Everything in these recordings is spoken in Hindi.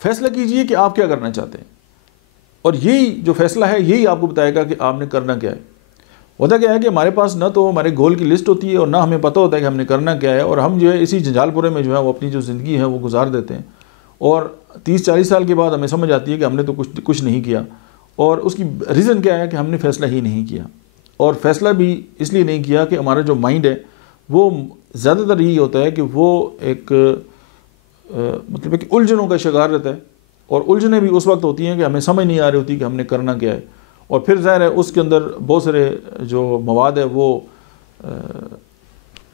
फैसला कीजिए कि आप क्या करना चाहते हैं, और यही जो फैसला है यही आपको बताएगा कि आपने करना क्या है। होता क्या है कि हमारे पास ना तो हमारे गोल की लिस्ट होती है और ना हमें पता होता है कि हमने करना क्या है, और हम जो है इसी जंजालपुरे में जो है वो अपनी जो ज़िंदगी है वो गुजार देते हैं, और 30-40 साल के बाद हमें समझ आती है कि हमने तो कुछ नहीं किया। और उसकी रीज़न क्या है कि हमने फ़ैसला ही नहीं किया, और फैसला भी इसलिए नहीं किया कि हमारा जो माइंड है वो ज़्यादातर यही होता है कि वो एक मतलब कि उलझनों का शिकार रहता है, और उलझनें भी उस वक्त होती हैं कि हमें समझ नहीं आ रही होती कि हमने करना क्या है। और फिर ज़ाहिर है उसके अंदर बहुत सारे जो मवाद है वो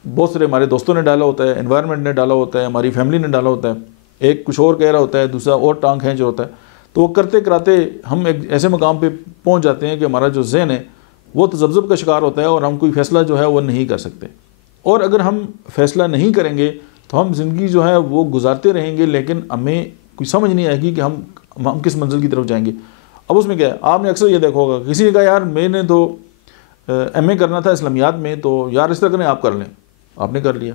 बहुत सारे हमारे दोस्तों ने डाला होता है, एनवायरनमेंट ने डाला होता है, हमारी फैमिली ने डाला होता है, एक कुछ और कह रहा होता है, दूसरा और टांग खींच होता है। तो वो करते कराते हम एक ऐसे मकाम पे पहुंच जाते हैं कि हमारा जो ज़हन है वो तज़ब्ज़ुब का शिकार होता है और हम कोई फ़ैसला जो है वो नहीं कर सकते। और अगर हम फ़ैसला नहीं करेंगे तो हम ज़िंदगी जो है वो गुजारते रहेंगे, लेकिन हमें कोई समझ नहीं आएगी कि हम किस मंजिल की तरफ जाएंगे। अब उसमें क्या है, आपने अक्सर ये देखा होगा, किसी ने कहा यार मैंने तो MA करना था इस्लामियात में, तो यार इस तरह करें आप कर लें, आपने कर लिया।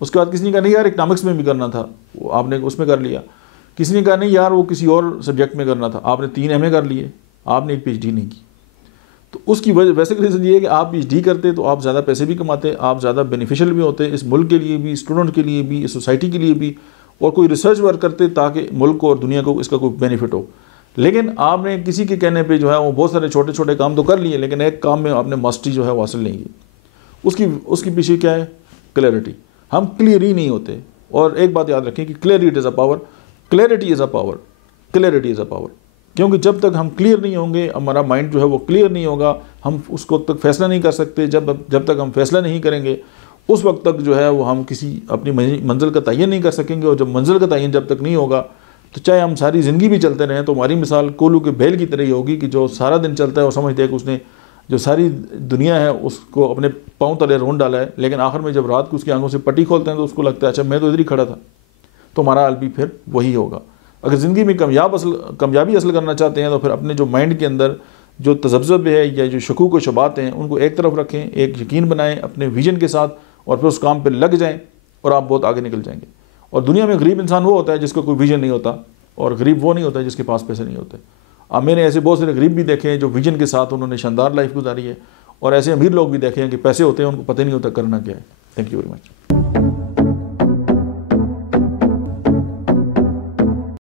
उसके बाद किसी ने कहा नहीं यार इकनॉमिक्स में भी करना था, वो आपने उसमें कर लिया। किसी ने कहा नहीं यार वो किसी और सब्जेक्ट में करना था, आपने 3 MA कर लिए, आपने एक PhD नहीं की। तो उसकी वजह वैसे रीज़न ये है कि आप PhD करते तो आप ज़्यादा पैसे भी कमाते, आप ज़्यादा बेनिफिशियल भी होते इस मुल्क के लिए भी, स्टूडेंट के लिए भी, इस सोसाइटी के लिए भी, और कोई रिसर्च वर्क करते ताकि मुल्क को और दुनिया को इसका कोई बेनिफिट हो। लेकिन आपने किसी के कहने पे जो है वो बहुत सारे छोटे छोटे काम तो कर लिए, लेकिन एक काम में आपने मास्टरी जो है वो हासिल नहीं की। उसकी पीछे क्या है, क्लैरिटी। हम क्लियर ही नहीं होते। और एक बात याद रखें कि clarity is a power, clarity is a power, clarity is a power. क्योंकि जब तक हम क्लियर नहीं होंगे, हमारा माइंड जो है वो क्लियर नहीं होगा, हम उसको तक फैसला नहीं कर सकते। जब तक हम फैसला नहीं करेंगे उस वक्त तक जो है वो हम किसी अपनी मंजिल का तयन नहीं कर सकेंगे। और जब मंजिल का तयन जब तक नहीं होगा तो चाहे हम सारी ज़िंदगी भी चलते रहें, तो हमारी मिसाल कोल्हू के बैल की तरह ही होगी कि जो सारा दिन चलता है और समझते है कि उसने जो सारी दुनिया है उसको अपने पाँव तले रोंद डाला है, लेकिन आखिर में जब रात को उसकी आंखों से पट्टी खोलते हैं तो उसको लगता है अच्छा मैं तो इधर ही खड़ा था। तो हमारा हाल भी फिर वही होगा। अगर ज़िंदगी में कामयाबी हासिल करना चाहते हैं तो फिर अपने जो माइंड के अंदर जो तज़ब्ज़ुब है या जो शकूक व शुबात हैं उनको एक तरफ रखें, एक यकीन बनाएं अपने विजन के साथ, और फिर उस काम पर लग जाएँ और आप बहुत आगे निकल जाएंगे। और दुनिया में गरीब इंसान वो होता है जिसको कोई विजन नहीं होता, और गरीब वो नहीं होता जिसके पास पैसे नहीं होते। अब मैंने ऐसे बहुत सारे गरीब भी देखे हैं जो विजन के साथ उन्होंने शानदार लाइफ गुजारी है, और ऐसे अमीर लोग भी देखे हैं कि पैसे होते हैं उनको पता नहीं होता करना क्या है। Thank you very much.